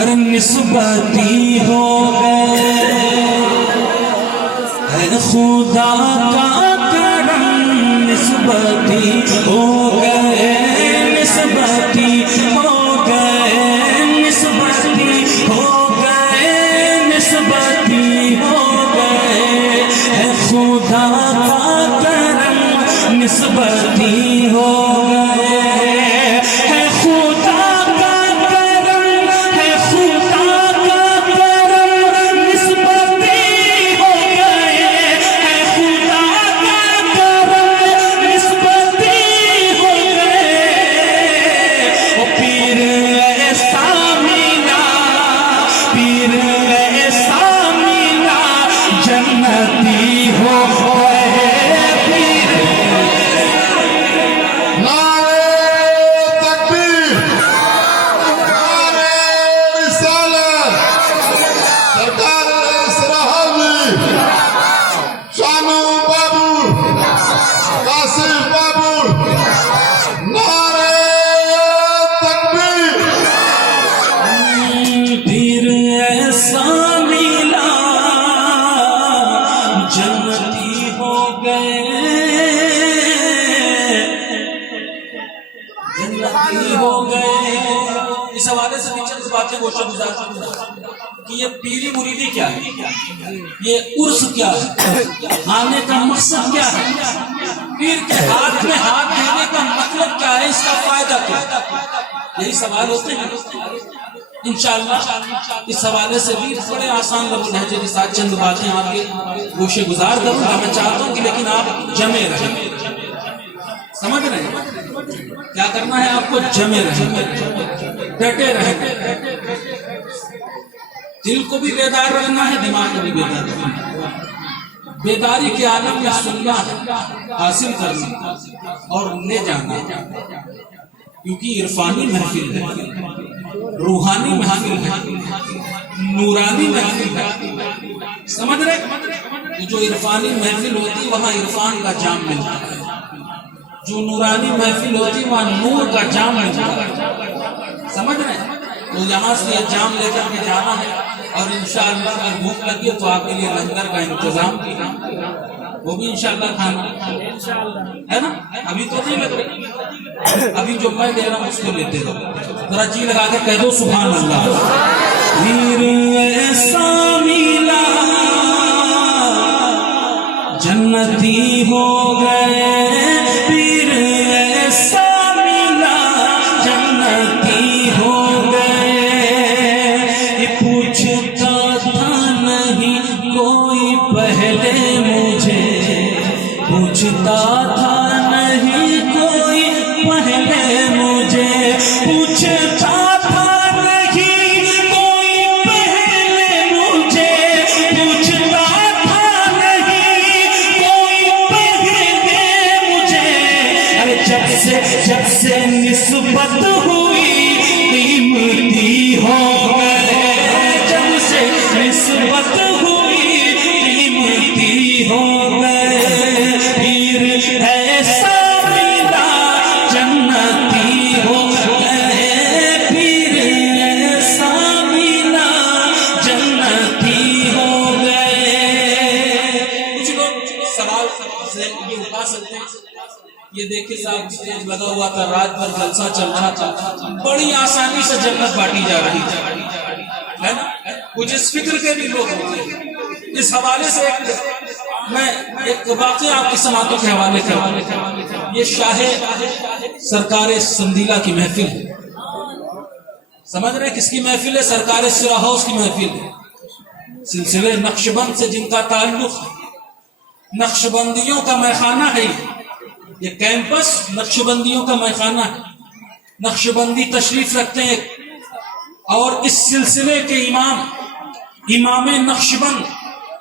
ارے نسبتی ہو گئے اے خدا کا کرم نسبتی ہو گئے نسبتی ہو گئے نسبتی ہو گئے نسبتی ہو گئے اے خدا کا کرم نسبتی ہو گئے اے خدا کا کرم اے خدا کا کرم نسبتی ہو گئے اے خدا کا کرم نسبتی ہو گئے او پیر ایسا ملا پیر ایسا ملا جنتی ہو گئے اس حوالے سے بھی چند باتیں گوشہ گزار کہ یہ پیری مریدی کیا ہے، یہ عرس کیا ہے، آنے کا مقصد کیا ہے، پیر کے ہاتھ میں ہاتھ دینے کا مطلب کیا ہے، اس کا فائدہ کیا ہے، یہی سوال ہوتے ہیں۔ انشاءاللہ اس حوالے سے بھی بڑے آسان لفظ لہجے کے ساتھ چند باتیں آپ کے گوشے گزار کروں گا۔ میں چاہتا ہوں کہ لیکن آپ جمے رہیں، سمجھ رہے ہیں کیا کرنا ہے، آپ کو جمے رہیں، ڈٹے رہیں، دل کو بھی بیدار رکھنا ہے، دماغ کو بھی بیدار رکھنا ہے، بیداری کے عالم میں سننا حاصل کرنا اور لے جانا، کیونکہ عرفانی محفل ہے، روحانی محفل ہے، نورانی محفل ہے، سمجھ رہے؟ جو عرفانی محفل ہوتی وہاں عرفان کا جام ملتا ہے، جو نورانی محفل ہوتی وہاں نور کا جام ملتا ہے، سمجھ رہے ہیں؟ تو یہاں سے یہ جام لے کر کے جانا ہے، اور انشاءاللہ اگر بھوک لگی تو آپ کے لیے لنگر کا انتظام وہ بھی انشاءاللہ کھانا ہے نا، ابھی تو نہیں لگ رہی، ابھی جو میں دے رہا ہوں اس کو لیتے رہو، ذرا جی لگا کے کہہ دو سبحان اللہ۔ پیر ایسا ملا جنتی ہو گئے، پیر ایسا ملا جنتی ہو گئے، یہ پوچھتا تھا نہیں کوئی پہلے مجھے، پوچھتا تھا نہیں کوئی پہلے مجھے، پوچھتا تھا نہیں کوئی پہلے مجھے، پوچھتا تھا نہیں کوئی پہلے مجھے، ارے جب سے نسبت ہوئی قیمتی ہو گئے، جب سے نسبت ہوئی قیمتی ہو گئے، پیر ایسا ملا جنتی ہو گئے، پیر ایسا ملا جنتی ہو گئے۔ کچھ لوگ سوال سے یہ اٹھا سکتے ہیں، یہ دیکھیں صاحب اسٹیج لگا ہوا تھا، رات بھر جلسہ چل رہا تھا، بڑی آسانی سے جنت بانٹی جا رہی ہے نا، کچھ اس فکر کے بھی لوگ ہوتے ہیں۔ اس حوالے سے میں ایک واقعہ آپ کی سماعتوں کے حوالے کروں، یہ شاہ سرکار سندیلہ کی محفل ہے، سمجھ رہے کس کی محفل ہے؟ سرکار سرا ہاؤس کی محفل ہے، سلسلے نقشبند سے جن کا تعلق ہے، نقشبندیوں کا میخانہ ہے، یہ کیمپس نقشبندیوں کا میخانہ ہے، نقشبندی تشریف رکھتے ہیں، اور اس سلسلے کے امام نقشبند،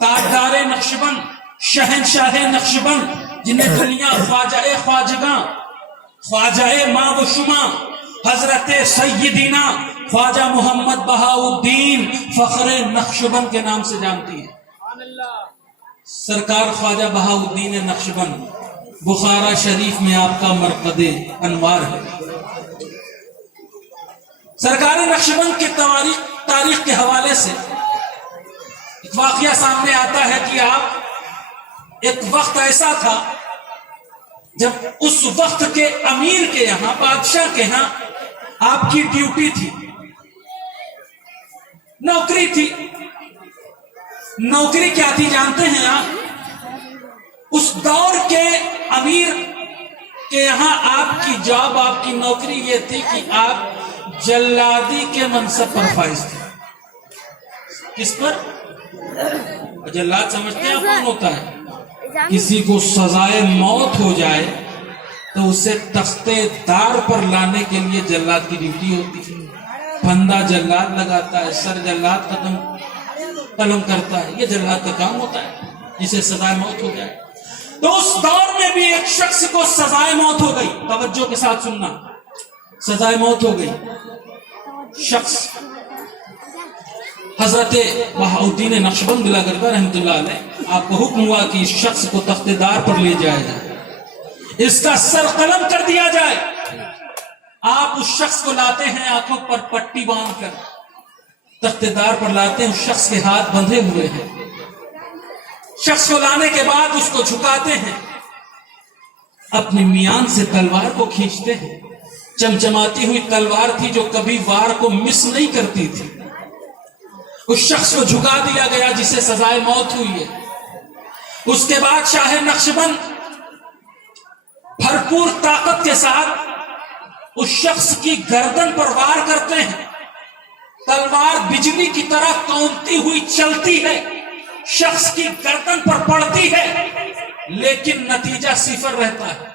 تاجدار نقشبند، شہنشاہ نقشبند، جنہیں دنیا خواجہ خواجگاں، خواجہ ماں و شما، حضرت سیدنا خواجہ محمد بہاؤالدین فخر نقشبند کے نام سے جانتی ہے۔ سرکار خواجہ بہاؤالدین نقشبند، بخارا شریف میں آپ کا مرقد انوار ہے۔ سرکار نقشبند کے تاریخ کے حوالے سے ایک واقعہ سامنے آتا ہے کہ آپ ایک وقت ایسا تھا جب اس وقت کے امیر کے یہاں، بادشاہ کے یہاں آپ کی ڈیوٹی تھی، نوکری تھی۔ نوکری کیا تھی جانتے ہیں آپ؟ اس دور کے امیر کے یہاں آپ کی جاب، آپ کی نوکری یہ تھی کہ آپ جلادی کے منصب پر فائز تھے۔ کس پر؟ جلاد سمجھتے ہیں کون ہوتا ہے؟ کسی کو سزائے موت ہو جائے تو اسے تختے دار پر لانے کے لیے جلاد کی ڈیوٹی ہوتی ہے۔ پھندا جلاد لگاتا ہے، سر جلاد قلم کرتا ہے، یہ جلاد کا کام ہوتا ہے جسے سزائے موت ہو جائے۔ تو اس دور میں بھی ایک شخص کو سزائے موت ہو گئی، توجہ کے ساتھ سننا، سزائے موت ہو گئی۔ شخص حضرت بہاؤالدین نقشبند لاگردہ رحمۃ اللہ علیہ، آپ کو حکم ہوا کہ اس شخص کو تخت دار پر لے جایا جائے، اس کا سر قلم کر دیا جائے۔ آپ اس شخص کو لاتے ہیں آنکھوں پر پٹی باندھ کر، تخت دار پر لاتے ہیں، اس شخص کے ہاتھ بندھے ہوئے ہیں۔ شخص کو لانے کے بعد اس کو جھکاتے ہیں، اپنی میان سے تلوار کو کھینچتے ہیں۔ چمچماتی ہوئی تلوار تھی جو کبھی وار کو مس نہیں کرتی تھی۔ اس شخص کو جھکا دیا گیا جسے سزائے موت ہوئی ہے۔ اس کے بعد شاہ نقشبند بھرپور طاقت کے ساتھ اس شخص کی گردن پر وار کرتے ہیں۔ تلوار بجلی کی طرح کونتی ہوئی چلتی ہے، شخص کی گردن پر پڑتی ہے، لیکن نتیجہ صفر رہتا ہے،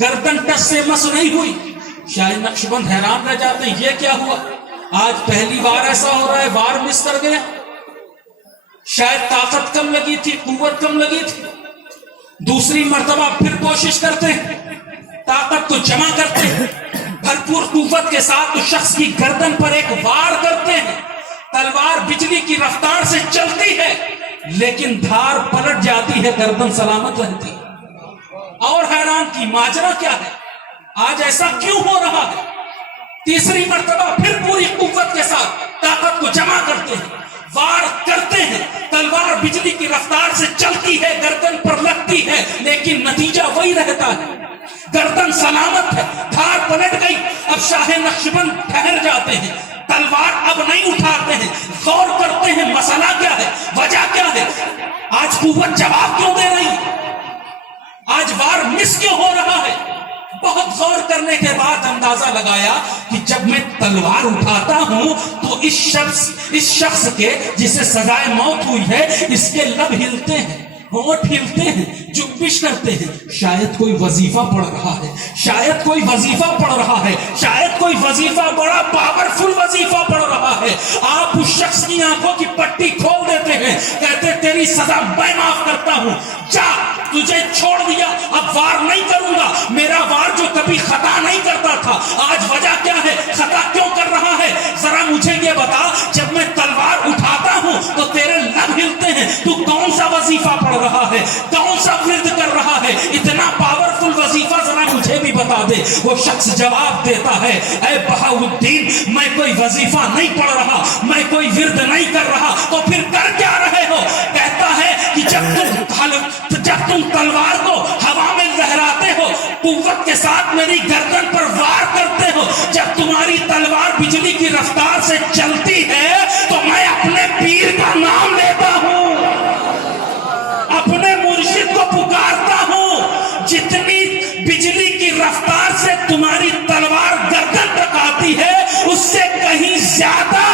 گردن ٹس سے مس نہیں ہوئی۔ شاہ نقشبند حیران رہ جاتے ہیں، یہ کیا ہوا؟ آج پہلی بار ایسا ہو رہا ہے، وار مس کر گیا۔ شاید طاقت کم لگی تھی، قوت کم لگی تھی۔ دوسری مرتبہ پھر کوشش کرتے ہیں، طاقت کو جمع کرتے ہیں، بھرپور قوت کے ساتھ اس شخص کی گردن پر ایک وار کرتے ہیں۔ تلوار بجلی کی رفتار سے چلتی ہے، لیکن دھار پلٹ جاتی ہے، گردن سلامت رہتی ہے۔ اور حیران کی ماجرا کیا ہے؟ آج ایسا کیوں ہو رہا ہے؟ تیسری مرتبہ پھر پوری قوت کے ساتھ طاقت کو جمع کرتے ہیں، وار کرتے ہیں، تلوار بجلی کی رفتار سے چلتی ہے، گردن پر لگتی ہے، لیکن نتیجہ وہی رہتا ہے، گردن سلامت ہے، دھار پلٹ گئی۔ اب شاہ نقشبند ٹھہر جاتے ہیں، تلوار اب نہیں اٹھاتے ہیں، غور کرتے ہیں مسئلہ کیا ہے، وجہ کیا ہے، آج قوت جواب کیوں دے رہی، آج وار مس کیوں ہو رہا ہے۔ بہت غور کرنے کے بعد اندازہ لگایا کہ جب میں تلوار اٹھاتا ہوں تو اس شخص کے جسے سزائے موت ہوئی ہے، اس کے لب ہلتے ہیں، ہونٹ ہلتے ہیں، جنبش کرتے ہیں۔ شاید کوئی وظیفہ پڑھ رہا ہے، شاید کوئی وظیفہ پڑھ رہا ہے، شاید کوئی وظیفہ بڑا پاورفل وظیفہ پڑھ رہا ہے۔ آپ اس شخص کی آنکھوں کی پٹی کھول دیتے ہیں، کہتے تیری سزا میں معاف کرتا ہوں، جا، تجھے چھوڑ دیا، اب وار نہیں کروں گا۔ میرا وار جو کبھی خطا نہیں کرتا تھا، آج وجہ کیا ہے، خطا کیوں کر رہا ہے، ذرا مجھے یہ بتا۔ جب میں تلوار اٹھاتا ہوں تو تیرے لب ہلتے ہیں، تو کون سا وظیفہ پڑھ رہا ہے، کون سا ورد کر رہا ہے، اتنا پاورفل وظیفہ ذرا مجھے بھی بتا دے۔ وہ شخص جواب دیتا ہے، اے بہاؤالدین، میں کوئی وظیفہ نہیں پڑھ رہا، میں کوئی ورد نہیں کر رہا، تو پھر کر کیا رہے ہو؟ کہتا ہے کہ جب تم تلوار کو ہوا میں لہراتے ہو، قوت کے ساتھ میری گردن پر وار کرتے ہو، جب تمہاری تلوار بجلی کی رفتار سے چلتی ہے تو میں اپنے پیر کا نام لیتا ہوں، اپنے مرشد کو پکارتا ہوں۔ جتنی بجلی کی رفتار سے تمہاری تلوار گردن تک آتی ہے، اس سے کہیں زیادہ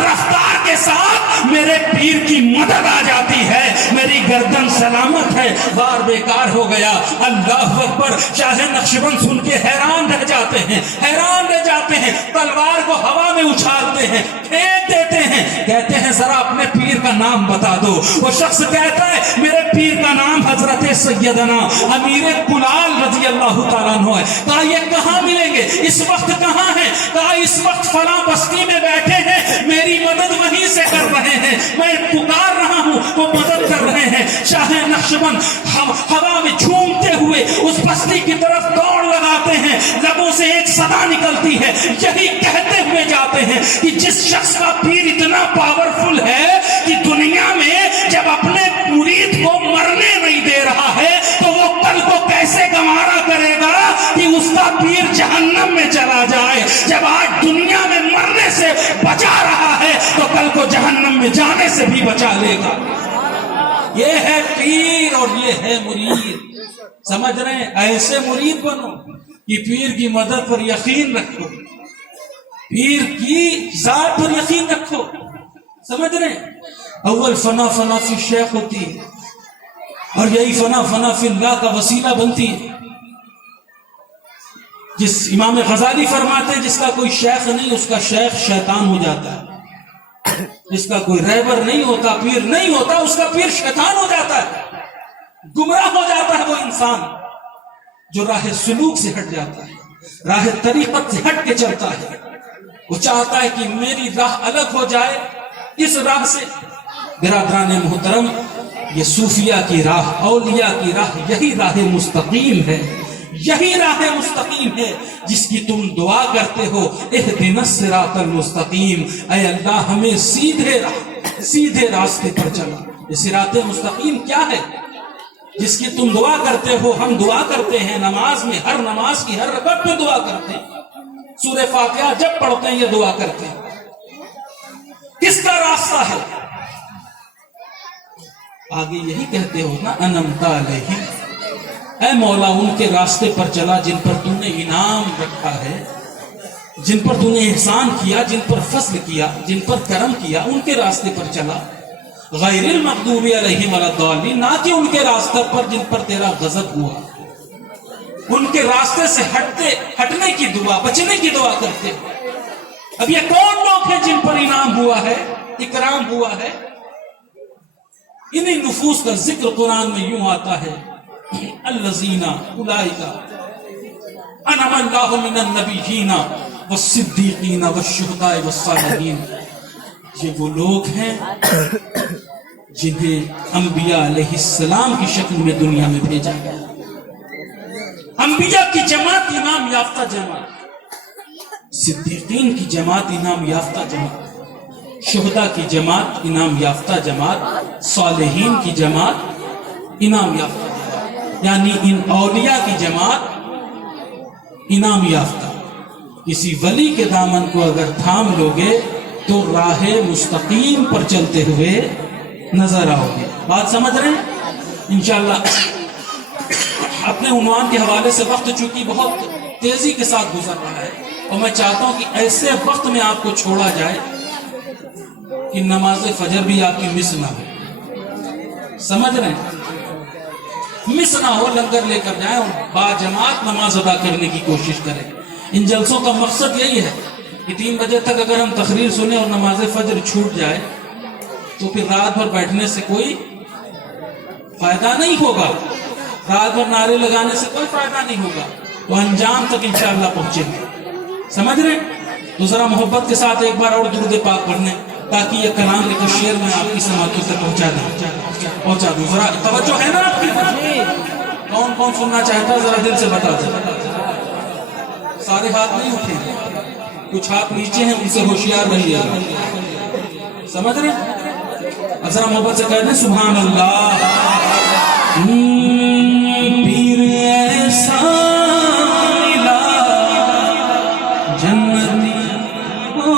رفتار کے ساتھ میرے پیر کی مدد آ جاتی ہے، میری گردن سلامت ہے، وار بیکار ہو گیا۔ اللہ اکبر۔ شاہ نقشبند سن کے حیران رہ جاتے ہیں، حیران رہ جاتے ہیں، تلوار کو ہوا میں اچھالتے ہیں، پھینک دیتے ہیں، کہتے ہیں ذرا اپنے پیر کا نام بتا دو۔ وہ شخص کہتا ہے میرے پیر کا نام حضرت سیدنا امیر کلال رضی اللہ تعالیٰ عنہ ہے۔ کہا یہ کہاں ملیں گے، اس وقت کہاں ہیں؟ کہا اس وقت فلاں بستی میں بیٹھے ہیں، میری مدد وہیں سے کر رہے ہیں، میں پکار رہا ہوں، وہ مدد کر رہے ہیں۔ شاہ نقشبند ہوا میں جھومتے ہوئے اس بستی کی طرف دوڑ لگاتے ہیں، لبوں سے ایک صدا نکلتی ہے، یہی کہتے ہوئے جاتے ہیں کہ جس شخص کا پیر اتنا پاورفل ہے کہ دنیا میں جب اپنے مرید کو مرنے نہیں دے رہا ہے تو وہ کل کو کیسے گوارا کرے گا کہ اس کا پیر جہنم میں چلا جائے؟ جب آج دنیا میں مرنے سے بچا رہا ہے تو کل کو جہنم میں جانے سے بھی بچا لے گا۔ یہ ہے پیر اور یہ ہے مرید، سمجھ رہے ہیں؟ ایسے مرید بنو کہ پیر کی مدد پر یقین رکھو، پیر کی ذات پر یقین رکھو، سمجھ رہے ہیں؟ اول فنا فنا فی الشیخ ہوتی ہے اور یہی فنا فنا فی اللہ کا وسیلہ بنتی ہے۔ جس امام غزالی فرماتے ہیں جس کا کوئی شیخ نہیں اس کا شیخ شیطان ہو جاتا ہے، جس کا کوئی رہبر نہیں ہوتا، پیر نہیں ہوتا، اس کا پیر شیطان ہو جاتا ہے، گمراہ ہو جاتا ہے وہ انسان جو راہ سلوک سے ہٹ جاتا ہے، راہ طریقت سے ہٹ کے چلتا ہے۔ وہ چاہتا ہے کہ میری راہ الگ ہو جائے اس راہ سے۔ برادران محترم، یہ صوفیہ کی راہ، اولیاء کی راہ، یہی راہ مستقیم ہے، یہی راہ مستقیم ہے جس کی تم دعا کرتے ہو، اہدنا الصراط المستقیم، اے اللہ ہمیں سیدھے راستے پر چلا۔ یہ صراط مستقیم کیا ہے جس کی تم دعا کرتے ہو؟ ہم دعا کرتے ہیں نماز میں، ہر نماز کی ہر رکعت میں دعا کرتے ہیں، سورہ فاتحہ جب پڑھتے ہیں یہ دعا کرتے ہیں۔ کس کا راستہ ہے؟ آگے یہی کہتے ہو نا، انعمت علیہم، اے مولا ان کے راستے پر چلا جن پر تو نے انعام رکھا ہے، جن پر تو نے احسان کیا، جن پر فضل کیا، جن پر کرم کیا، ان کے راستے پر چلا۔ غیر المغضوب علیہم ولا الضالین، نہ کہ ان کے راستے پر جن پر تیرا غضب ہوا، ان کے راستے سے ہٹنے کی دعا، بچنے کی دعا کرتے۔ اب یہ کون لوگ ہیں جن پر انعام ہوا ہے، اکرام ہوا ہے؟ انہی نفوس کا ذکر قرآن میں یوں آتا ہے، الذین اولئک انعم اللہ من النبیین والصدیقین والشہداء والصالحین۔ یہ وہ لوگ ہیں جنہیں انبیاء علیہ السلام کی شکل میں دنیا میں بھیجا گیا۔ انبیاء کی جماعت انعام یافتہ جماعت، صدیقین کی جماعت انعام یافتہ جماعت، شہداء کی جماعت انعام یافتہ جماعت، صالحین کی جماعت انعام یافتہ جماعت، یعنی ان اولیاء کی جماعت انعام یافتہ۔ کسی ولی کے دامن کو اگر تھام لوگے تو راہ مستقیم پر چلتے ہوئے نظر آؤ گے۔ بات سمجھ رہے ہیں؟ انشاءاللہ اپنے عنوان کے حوالے سے وقت چونکہ بہت تیزی کے ساتھ گزر رہا ہے اور میں چاہتا ہوں کہ ایسے وقت میں آپ کو چھوڑا جائے کہ نماز فجر بھی آپ کی مس نہ ہو، سمجھ رہے ہیں؟ مس نہ ہو، لنگر لے کر جائیں اور با جماعت نماز ادا کرنے کی کوشش کریں۔ ان جلسوں کا مقصد یہی ہے کہ 3 بجے تک اگر ہم تقریر سنیں اور نماز فجر چھوٹ جائے تو پھر رات بھر بیٹھنے سے کوئی فائدہ نہیں ہوگا، رات بھر نعرے لگانے سے کوئی فائدہ نہیں ہوگا، تو انجام تک انشاءاللہ پہنچے گے۔ سمجھ رہے ہیں؟ تو ذرا محبت کے ساتھ ایک بار اور درود پاک پڑھنے تاکہ یہ کلام کے کچھ شعر میں آپ کی سماعتوں سے پہنچا دوں۔ ذرا توجہ ہے نا آپ کی؟ کون کون سننا چاہتا ہے ذرا دل سے بتا دیں۔ سارے ہاتھ نہیں اٹھے، کچھ ہاتھ نیچے ہیں، ان سے ہوشیار رہیے، سمجھ رہے ہیں؟ ذرا محبت سے کہہ دیں سبحان اللہ۔ پیر ایسا ملا جنتی ہو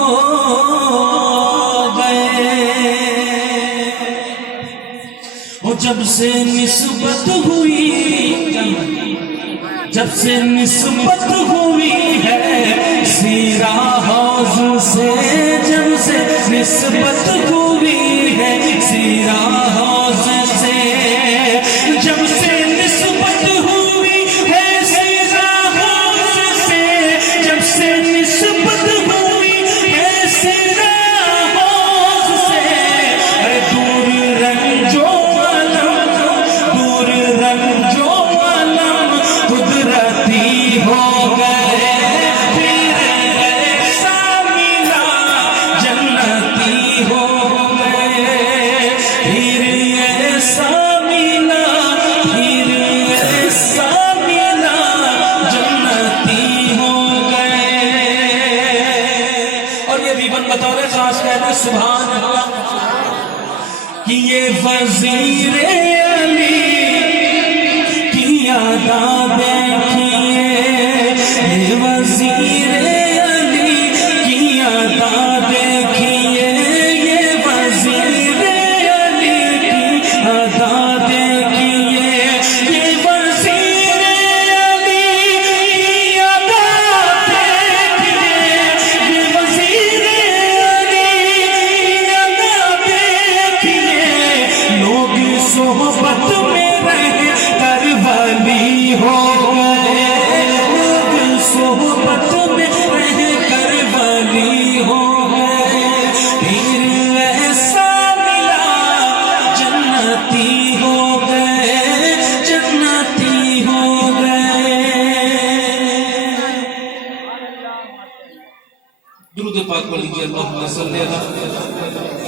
گئے، اور جب سے نسبت ہوئی، جب سے نسبت ہوئی ہے سیرا حوض سے، جب سے نسبت ہوئی ہے سیرا حوض سے، جب سے نسبت ہوئی ہے سیرا حوض سے، جب سے نسبت ہوئی ہے سیرا حوض سے، دور رنجو علم، دور رنجو علم قدرتی ہو گئے، پھر ایسا ملا جنتی ہو تقریباً بطور خاص کہتے ہیں سبحان اللہ کہ یہ وزیر علی کی ادا دیکھیے، یہ وزیر علی کی ادا دیکھیے، یہ وزیر علی کی ادا دیکھیے، یہ وزیر علی کی ادا دیکھیے، یہ وزیر علی کی ادا دیکھیے، لوگ صحبت میں رہ کر ولی ہو گئے، لوگ صحبت میں رہ کر ولی ہو گئے، پھر ایسا ملا جنتی ہو گئے، جنتی ہو گئے۔ درود پاک پڑھ لیجیے، اللہم صلی اللہ علیہ وسلم۔